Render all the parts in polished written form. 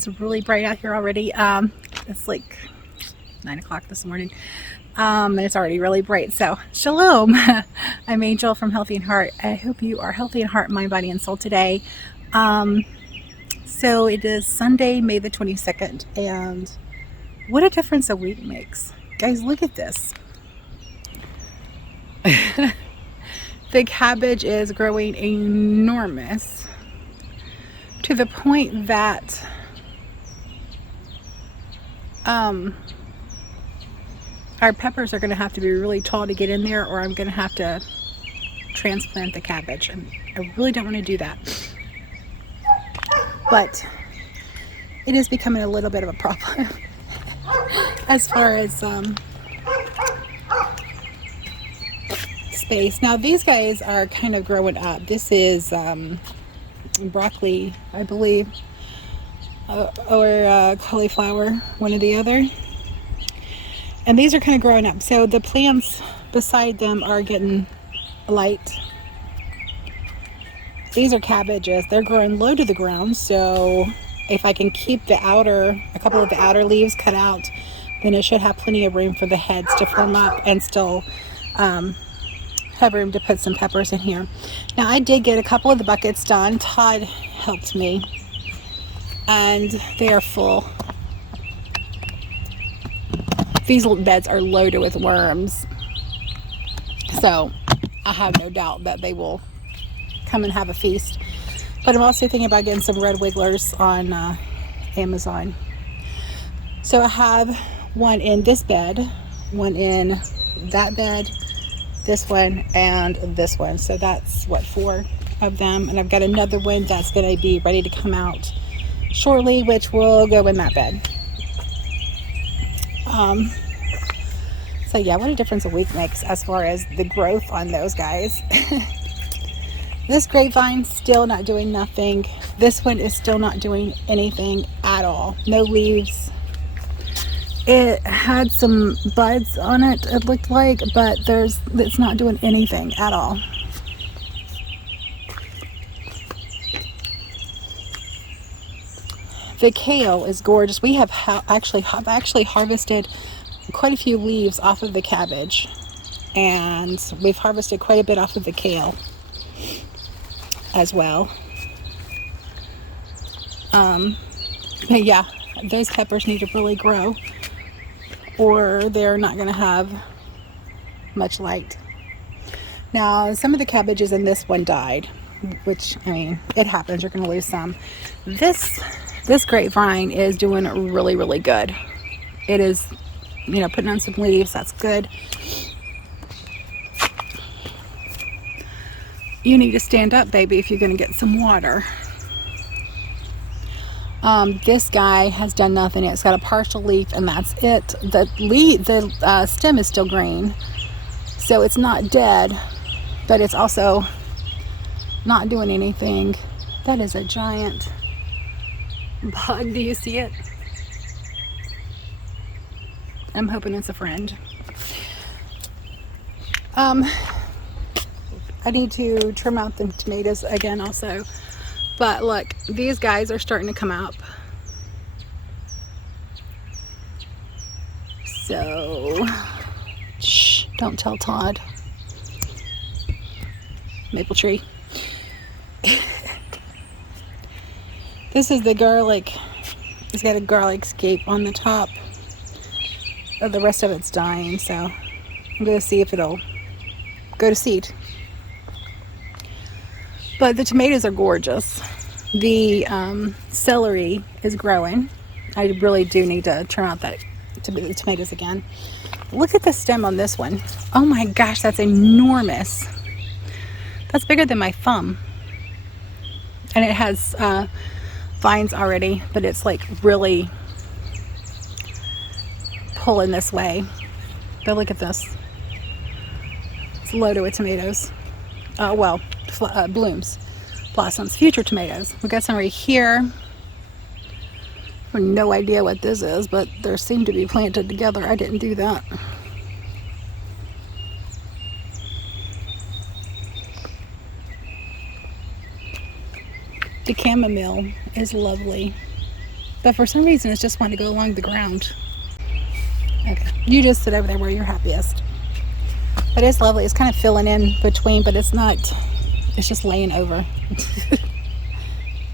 It's really bright out here already. It's like 9 o'clock this morning, and it's already really bright. So shalom. I'm Angel from Healthy in Heart. I hope you are healthy in heart, mind, body, and soul today. So it is Sunday, May the 22nd, and what a difference a week makes. Guys, look at this. The cabbage is growing enormous to the point that our peppers are going to have to be really tall to get in there, or I'm going to have to transplant the cabbage, and I really don't want to do that. But it is becoming a little bit of a problem as far as space. Now these guys are kind of growing up. This is broccoli, I believe, or cauliflower, one or the other. And these are kind of growing up. So the plants beside them are getting light. These are cabbages. They're growing low to the ground. So if I can keep a couple of the outer leaves cut out, then it should have plenty of room for the heads to form up and still have room to put some peppers in here. Now I did get a couple of the buckets done. Todd helped me, and they are full. These beds are loaded with worms, so I have no doubt that they will come and have a feast. But I'm also thinking about getting some red wigglers on Amazon. So I have one in this bed, one in that bed, this one, and this one. So that's what, 4 of them. And I've got another one that's going to be ready to come out shortly, which will go in that bed. So yeah, what a difference a week makes as far as the growth on those guys. This grapevine still not doing nothing. This one is still not doing anything at all. No leaves. It had some buds on it, it looked like, but it's not doing anything at all. The kale is gorgeous. We have actually harvested quite a few leaves off of the cabbage, and we've harvested quite a bit off of the kale as well. But yeah, those peppers need to really grow, or they're not going to have much light. Now, some of the cabbages in this one died, which, I mean, it happens. You're going to lose some. This grapevine is doing really, really good. It is, putting on some leaves. That's good. You need to stand up, baby, if you're going to get some water. This guy has done nothing. It's got a partial leaf, and that's it. The stem is still green, so it's not dead, but it's also not doing anything. That is a giant bug. Do you see it? I'm hoping it's a friend. I need to trim out the tomatoes again also. But look, these guys are starting to come up. So, shh, don't tell Todd. Maple tree. This is the garlic. It's got a garlic scape on the top. The rest of it's dying, so I'm going to see if it'll go to seed. But the tomatoes are gorgeous. The celery is growing. I really do need to trim out the tomatoes again. Look at the stem on this one. Oh my gosh, that's enormous. That's bigger than my thumb. And it has vines already, but it's like really pulling this way. But look at this. It's loaded with tomatoes. Well, blooms, blossoms, future tomatoes. We got some right here. I have no idea what this is, but they seem to be planted together. I didn't do that. The chamomile is lovely, but for some reason it's just wanting to go along the ground. Okay, you just sit over there where you're happiest. But it's lovely. It's kind of filling in between, but it's not. It's just laying over.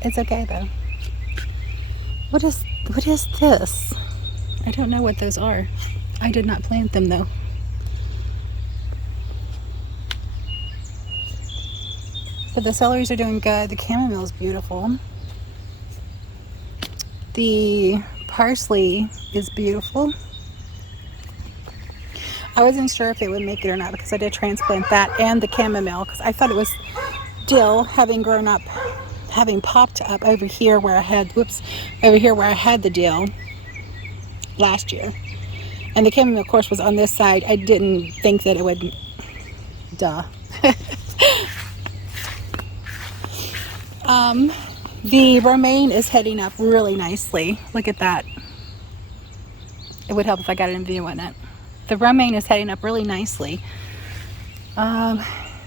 It's okay though. What is this? I don't know what those are. I did not plant them though. But the celeries are doing good. The chamomile is beautiful. The parsley is beautiful. I wasn't sure if it would make it or not because I did transplant that and the chamomile because I thought it was dill having grown up, having popped up over here where I had, over here where I had the dill last year. And the chamomile, of course, was on this side. I didn't think that it would, the romaine is heading up really nicely. Look at that. It would help if I got it in view on it. The romaine is heading up really nicely.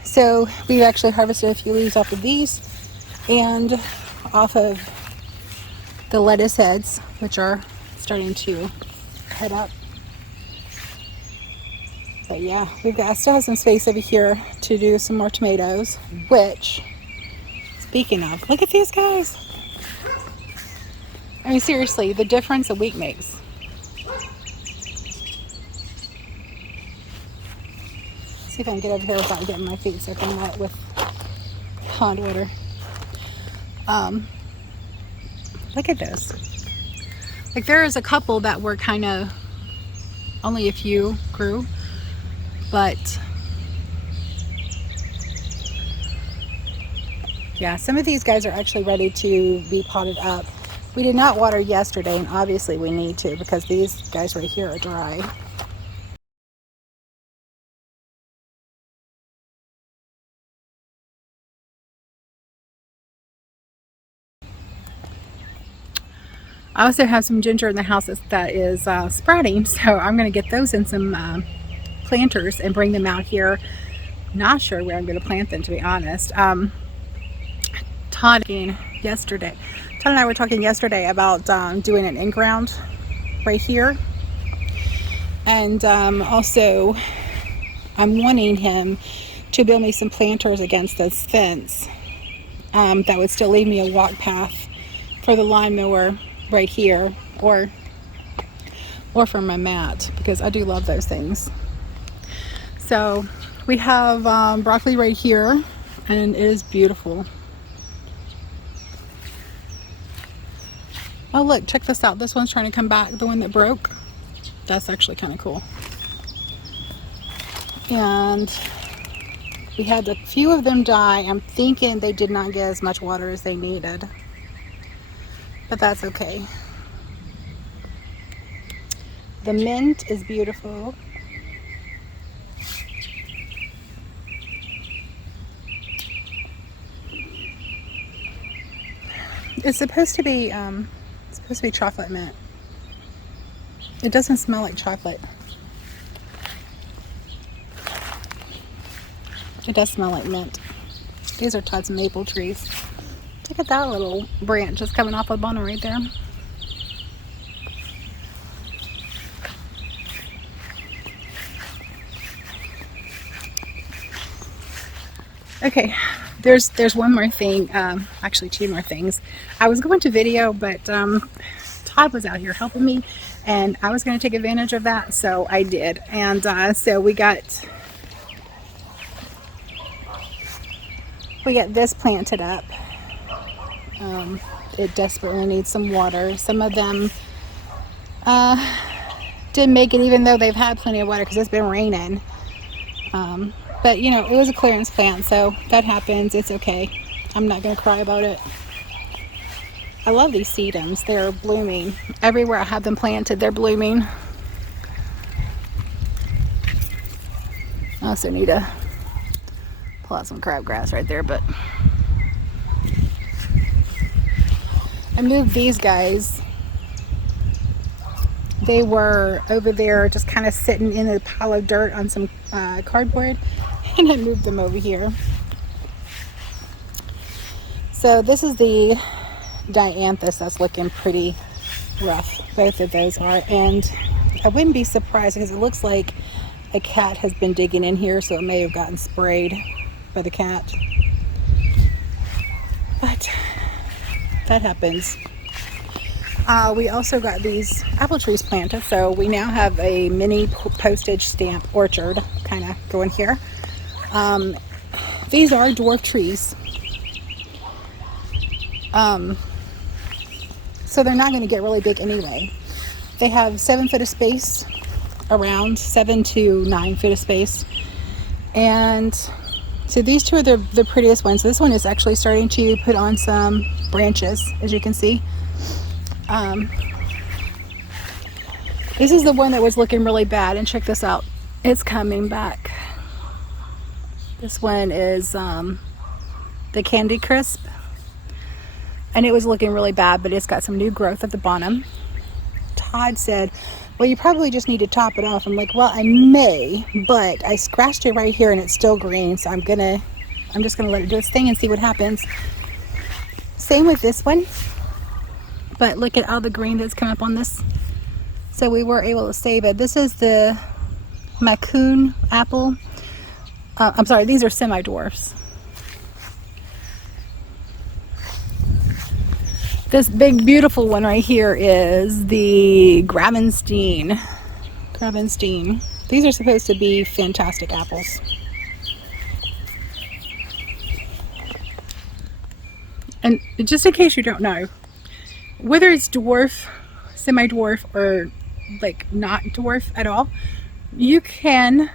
So we've actually harvested a few leaves off of these and off of the lettuce heads, which are starting to head up. But yeah, I still have some space over here to do some more tomatoes, which, speaking of, look at these guys. I mean, seriously, the difference a week makes. See if I can get over here without getting my feet soaking wet with pond water. Look at this. Like there is a couple that were kind of, only a few grew, but yeah, some of these guys are actually ready to be potted up. We did not water yesterday, and obviously we need to because these guys right here are dry. I also have some ginger in the house that is sprouting, so I'm going to get those in some planters and bring them out here. Not sure where I'm going to plant them, to be honest. Todd and I were talking yesterday about doing an in-ground right here. And also, I'm wanting him to build me some planters against this fence that would still leave me a walk path for the lawnmower right here, or for my mat, because I do love those things. So we have broccoli right here, and it is beautiful. Oh look, check this out. This one's trying to come back, the one that broke. That's actually kind of cool. And we had a few of them die. I'm thinking they did not get as much water as they needed, but that's okay. The mint is beautiful. It's supposed to be chocolate mint. It doesn't smell like chocolate. It does smell like mint. These are Todd's maple trees. Look at that little branch just coming off the bottom right there. Okay, there's one more thing, actually two more things. I was going to video, but Todd was out here helping me, and I was going to take advantage of that, so I did. And so we got this planted up. It desperately needs some water. Some of them didn't make it, even though they've had plenty of water because it's been raining. But you know, it was a clearance plant, so that happens. It's okay. I'm not going to cry about it. I love these sedums. They're blooming. Everywhere I have them planted, they're blooming. I also need to pull out some crabgrass right there, but I moved these guys. They were over there just kind of sitting in a pile of dirt on some cardboard, and I moved them over here. So this is the dianthus that's looking pretty rough. Both of those are, and I wouldn't be surprised because it looks like a cat has been digging in here, so it may have gotten sprayed by the cat. But that happens. We also got these apple trees planted, so we now have a mini postage stamp orchard kind of going here. These are dwarf trees, so they're not going to get really big anyway. They have 7 foot of space, around 7 to 9 feet of space, and so these two are the prettiest ones. This one is actually starting to put on some branches, as you can see. This is the one that was looking really bad, and check this out. It's coming back. This one is the Candy Crisp, and it was looking really bad, but it's got some new growth at the bottom. Todd said, well, you probably just need to top it off. I'm like, well, I may, but I scratched it right here and it's still green, so I'm just gonna let it do its thing and see what happens. Same with this one, but look at all the green that's come up on this. So we were able to save it. This is the Macoun apple. I'm sorry, these are semi-dwarfs. This big beautiful one right here is the Gravenstein. These are supposed to be fantastic apples. And just in case you don't know, whether it's dwarf, semi-dwarf, or like not dwarf at all, you can,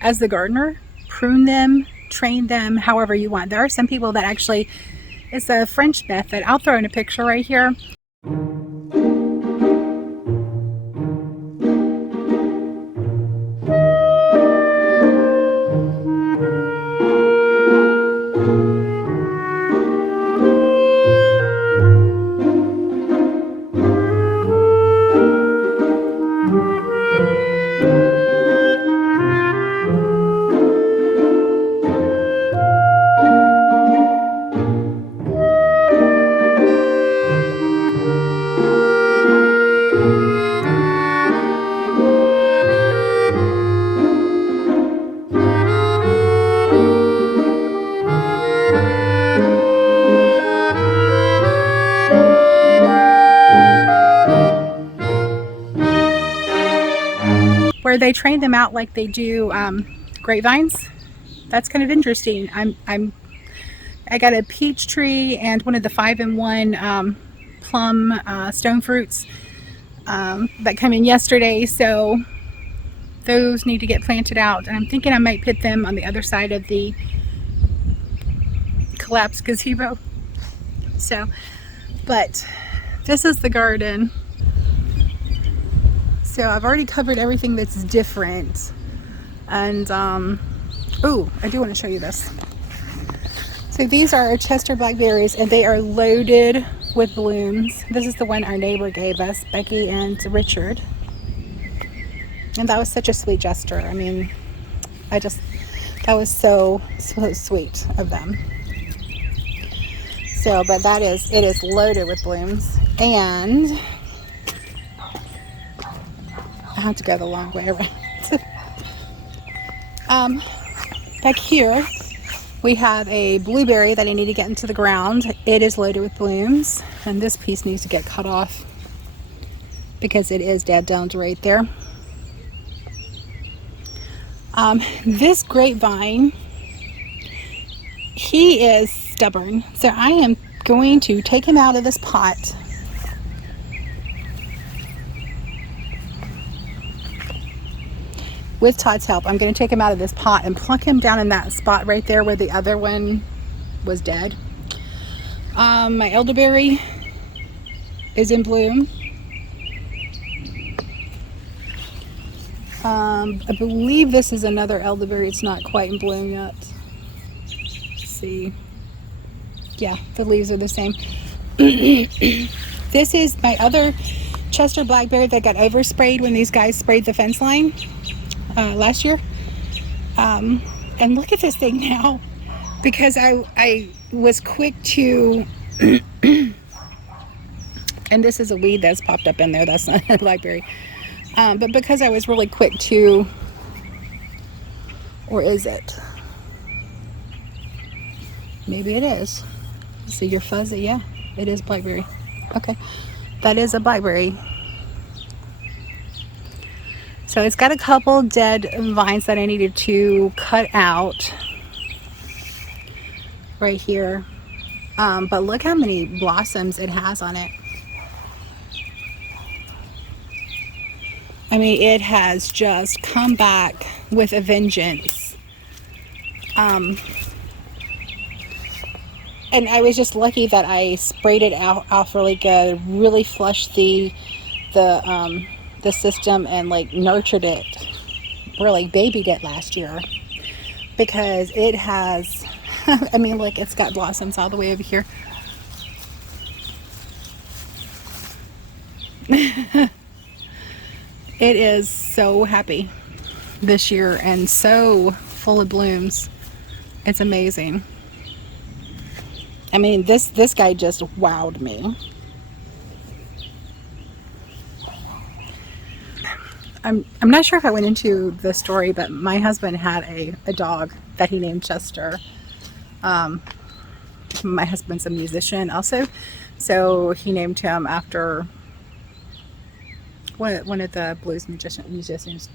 as the gardener, prune them, train them however you want. There are some people that actually, it's a French method. I'll throw in a picture right here. Where they train them out like they do grapevines. That's kind of interesting. I got a peach tree and one of the 5-in-1 plum stone fruits that come in yesterday, so those need to get planted out, and I'm thinking I might put them on the other side of the collapsed gazebo. So, but this is the garden. So I've already covered everything that's different, and oh, I do want to show you this. So these are Chester blackberries, and they are loaded with blooms. This is the one our neighbor gave us, Becky and Richard, and that was such a sweet gesture. I mean, that was so sweet of them. So, but it is loaded with blooms, and I have to go the long way around. Back here we have a blueberry that I need to get into the ground. It is loaded with blooms, and this piece needs to get cut off because it is dead down to right there. This grapevine, he is stubborn, so I am going to take him out of this pot with Todd's help, I'm going to take him out of this pot and plunk him down in that spot right there where the other one was dead. My elderberry is in bloom. I believe this is another elderberry. It's not quite in bloom yet. Let's see. Yeah, the leaves are the same. This is my other Chester blackberry that got oversprayed when these guys sprayed the fence line last year. And look at this thing now, because I was quick to and this is a weed that's popped up in there. That's not a blackberry. But because I was really quick to, or is it? Maybe it is. See, you're fuzzy. Yeah, it is blackberry. Okay, that is a blackberry. So it's got a couple dead vines that I needed to cut out right here. But look how many blossoms it has on it. I mean, it has just come back with a vengeance. And I was just lucky that I sprayed it off really good, really flushed the system, and like nurtured it, really babied it last year, because it has, I mean, look, it's got blossoms all the way over here. It is so happy this year and so full of blooms. It's amazing. I mean, this guy just wowed me. I'm not sure if I went into the story, but my husband had a dog that he named Chester. My husband's a musician also, so he named him after one of the blues musicians.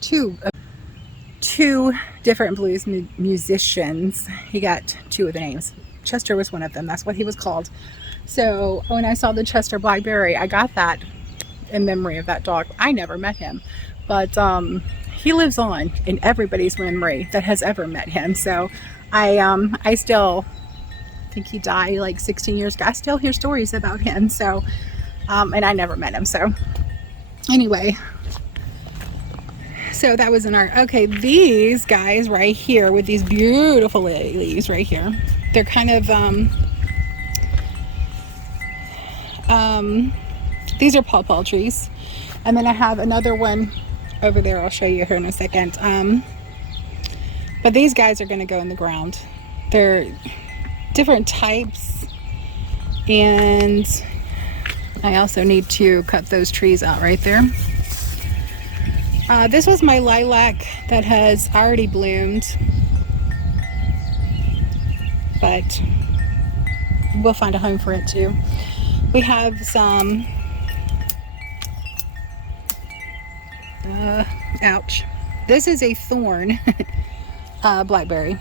Two different blues musicians. He got two of the names. Chester was one of them. That's what he was called. So when I saw the Chester blackberry, I got that in memory of that dog. I never met him, but he lives on in everybody's memory that has ever met him. So I still think he died like 16 years ago. I still hear stories about him. So and I never met him. So anyway, so that was in our, okay, these guys right here with these beautiful leaves right here, they're kind of these are pawpaw trees. And then I have another one over there, I'll show you here in a second. But these guys are going to go in the ground. They're different types, and I also need to cut those trees out right there. This was my lilac that has already bloomed, but we'll find a home for it too. We have some, ouch. This is a thorn blackberry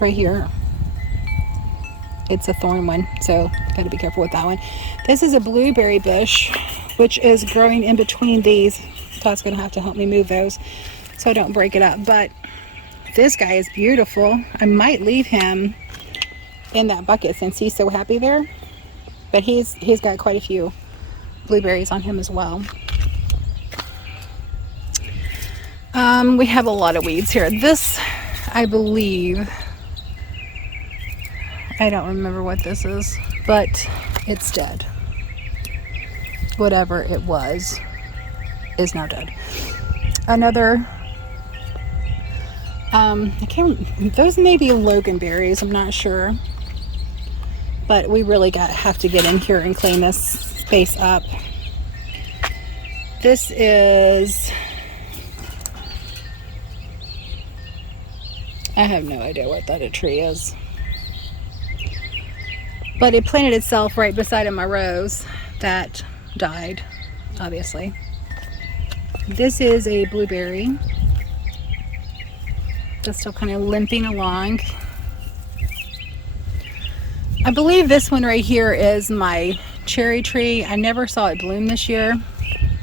right here. It's a thorn one, so got to be careful with that one. This is a blueberry bush, which is growing in between these. Todd's going to have to help me move those so I don't break it up. But this guy is beautiful. I might leave him in that bucket since he's so happy there. But he's got quite a few blueberries on him as well. We have a lot of weeds here. This, I believe, I don't remember what this is, but it's dead. Whatever it was is now dead. Another, I can't, those may be loganberries, I'm not sure. But we really have to get in here and clean this space up. This is, I have no idea what that a tree is. But it planted itself right beside of my rose that died, obviously. This is a blueberry that's still kind of limping along. I believe this one right here is my cherry tree. I never saw it bloom this year.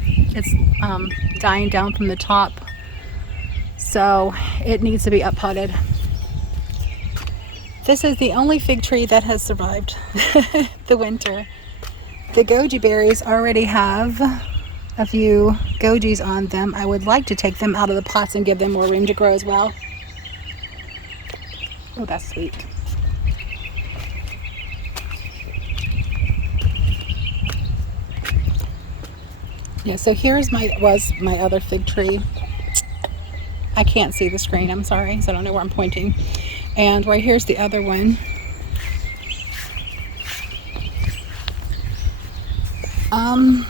It's dying down from the top So it needs to be up potted. This is the only fig tree that has survived the winter. The goji berries already have a few gojis on them. I would like to take them out of the pots and give them more room to grow as well. Oh, that's sweet. Yeah, so here's my other fig tree. I can't see the screen, I'm sorry, so I don't know where I'm pointing. And right here's the other one. I'm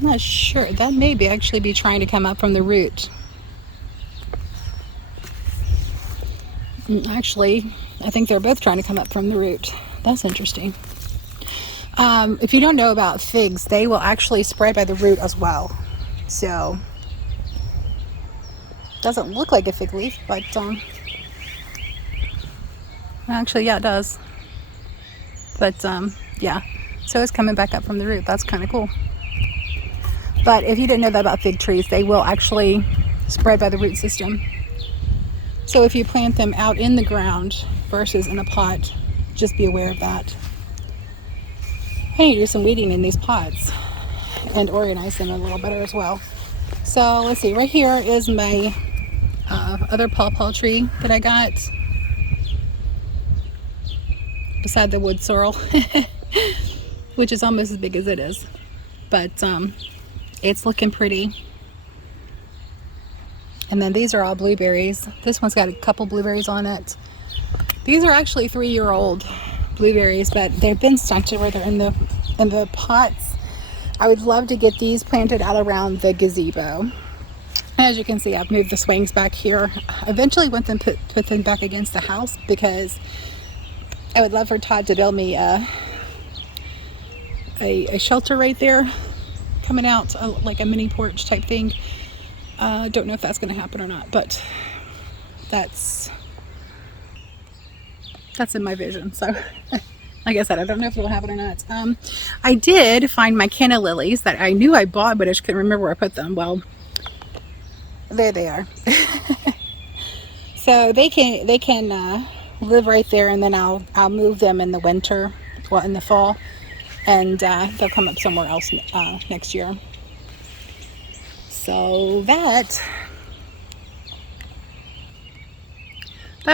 not sure. That may be actually be trying to come up from the root. Actually, I think they're both trying to come up from the root. That's interesting. If you don't know about figs, they will actually spread by the root as well. So, doesn't look like a fig leaf, but actually, yeah, it does. But yeah, so it's coming back up from the root. That's kind of cool. But if you didn't know that about fig trees, they will actually spread by the root system. So if you plant them out in the ground versus in a pot, just be aware of that. I need to do some weeding in these pots and organize them a little better as well. So let's see, right here is my other pawpaw tree that I got beside the wood sorrel, which is almost as big as it is. But it's looking pretty. And then these are all blueberries. This one's got a couple blueberries on it. These are actually 3-year-old blueberries, but they've been stunted where they're in the pots. I would love to get these planted out around the gazebo. As you can see, I've moved the swings back here. I eventually want them put them back against the house because I would love for Todd to build me a shelter right there, coming out like a mini porch type thing. Don't know if that's going to happen or not, but that's in my vision. So like I said, I don't know if it'll happen or not. I did find my canna lilies that I knew I bought, but I just couldn't remember where I put them. Well, there they are. So they can live right there, and then I'll move them in the winter, well, in the fall, and they'll come up somewhere else next year. So that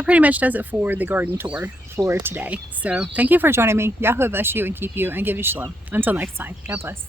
pretty much does it for the garden tour for today. So thank you for joining me. Yahweh bless you and keep you and give you shalom. Until next time, God bless.